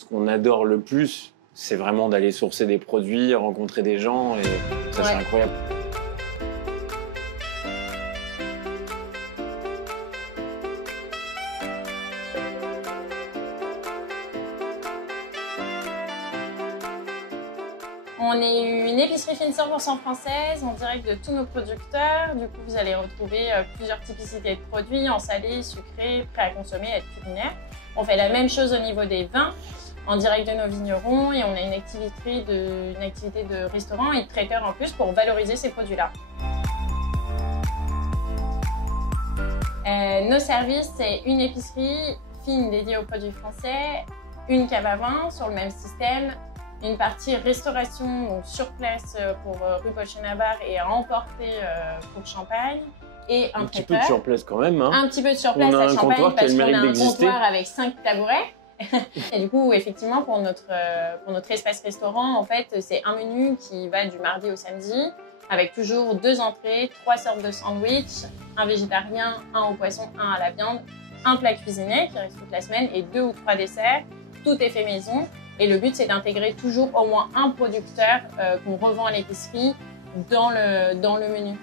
Ce qu'on adore le plus, c'est vraiment d'aller sourcer des produits, rencontrer des gens, et ça, c'est incroyable. On est une épicerie fine 100% française, en direct de tous nos producteurs. Du coup, vous allez retrouver plusieurs typicités de produits, en salé, sucré, prêt à consommer, à être culinaire. On fait la même chose au niveau des vins, en direct de nos vignerons, et on a une activité de restaurant et de traiteur en plus pour valoriser ces produits-là. Nos services, c'est une épicerie fine dédiée aux produits français, une cave à vin sur le même système, une partie restauration donc sur place pour rue Paul Chenabert et à emporter pour Champagne, et un petit peu de surplace quand même. Hein. Un petit peu de surplace à Champagne parce qu'on a un comptoir avec 5 tabourets. Et du coup, effectivement, pour notre espace restaurant, en fait, c'est un menu qui va du mardi au samedi, avec toujours 2 entrées, 3 sortes de sandwich, un végétarien, un au poisson, un à la viande, un plat cuisiné qui reste toute la semaine et 2 ou 3 desserts. Tout est fait maison. Et le but, c'est d'intégrer toujours au moins un producteur qu'on revend à l'épicerie dans le menu.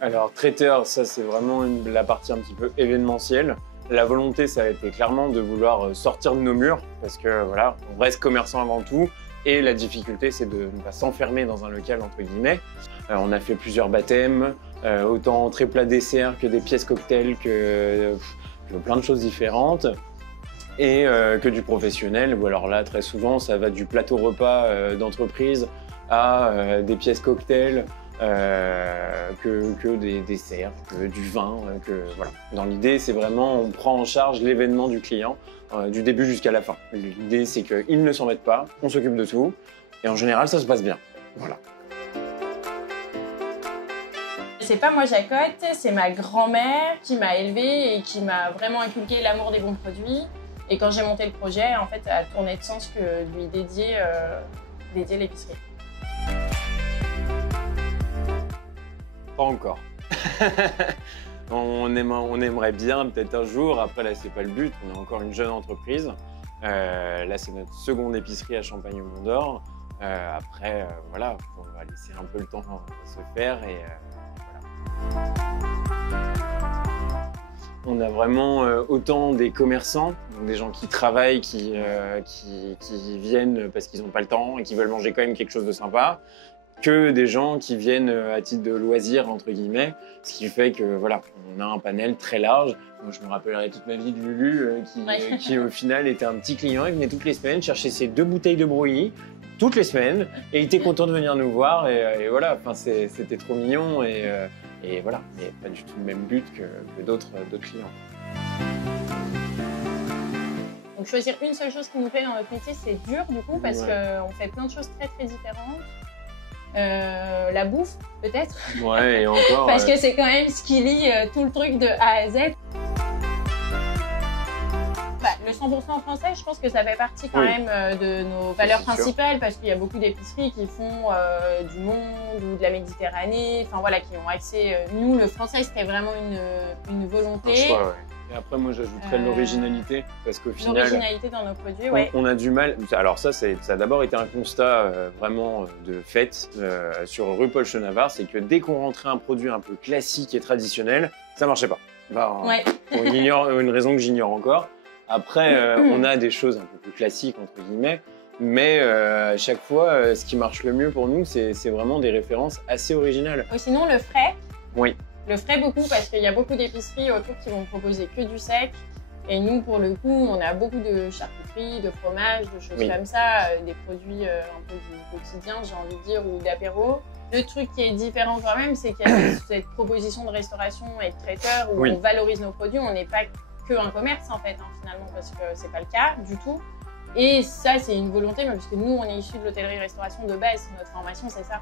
Alors, traiteur, ça, c'est vraiment la partie un petit peu événementielle. La volonté, ça a été clairement de vouloir sortir de nos murs, parce que voilà, on reste commerçant avant tout. Et la difficulté, c'est de ne pas s'enfermer dans un local, entre guillemets. On a fait plusieurs baptêmes, autant entrée plat dessert que des pièces cocktails, que plein de choses différentes. Et que du professionnel, ou alors là, très souvent, ça va du plateau repas d'entreprise à des pièces cocktails, que des desserts, que du vin, voilà. Dans l'idée, c'est vraiment, on prend en charge l'événement du client, du début jusqu'à la fin. L'idée, c'est qu'ils ne s'en mettent pas, on s'occupe de tout, et en général, ça se passe bien. Voilà. C'est pas moi Jacotte, c'est ma grand-mère qui m'a élevée et qui m'a vraiment inculqué l'amour des bons produits. Et quand j'ai monté le projet, en fait, ça a tourné de sens que lui dédier l'épicerie. Pas encore. on aimerait bien peut-être un jour. Après, là, c'est pas le but. On est encore une jeune entreprise. Là, c'est notre seconde épicerie à Champagne-au-Mont-d'Or. Après, voilà, on va laisser un peu le temps se faire et voilà. On a vraiment autant des commerçants, donc des gens qui travaillent, qui viennent parce qu'ils n'ont pas le temps et qui veulent manger quand même quelque chose de sympa, que des gens qui viennent à titre de loisir, entre guillemets, ce qui fait que voilà, on a un panel très large. Moi, je me rappellerai toute ma vie de Lulu, qui au final était un petit client. Il venait toutes les semaines chercher ses 2 bouteilles de brouillis, toutes les semaines, et il était content de venir nous voir, et voilà, enfin, c'était trop mignon, et voilà, mais pas du tout le même but que d'autres clients. Donc choisir une seule chose qui nous plaît dans notre métier, c'est dur du coup, parce qu'on fait plein de choses très très différentes. La bouffe, peut-être. Ouais, et encore. Parce que c'est quand même ce qui lie tout le truc de A à Z. Le 100% français, je pense que ça fait partie quand même de nos valeurs principales, parce qu'il y a beaucoup d'épiceries qui font du monde ou de la Méditerranée, enfin voilà, qui ont accès. Nous, le français, c'était vraiment une volonté. Un choix, ouais. Et après, moi, j'ajouterais l'originalité, parce qu'au final, l'originalité dans nos produits, on a du mal. Alors ça a d'abord été un constat vraiment de fait sur rue Paul Chenabert, c'est que dès qu'on rentrait un produit un peu classique et traditionnel, ça marchait pas. Pour une raison que j'ignore encore. Après, on a des choses un peu plus classiques, entre guillemets, mais à chaque fois, ce qui marche le mieux pour nous, c'est vraiment des références assez originales. Sinon, le frais. Oui. Le frais beaucoup, parce qu'il y a beaucoup d'épiceries autour qui vont proposer que du sec. Et nous, pour le coup, on a beaucoup de charcuterie, de fromage, de choses comme ça, des produits un peu du quotidien, j'ai envie de dire, ou d'apéro. Le truc qui est différent quand même, c'est qu'il y a cette proposition de restauration et de traiteur où on valorise nos produits. On n'est pas que un commerce en fait, finalement, parce que c'est pas le cas du tout. Et ça, c'est une volonté, parce que nous, on est issus de l'hôtellerie-restauration de base. Notre formation, c'est ça.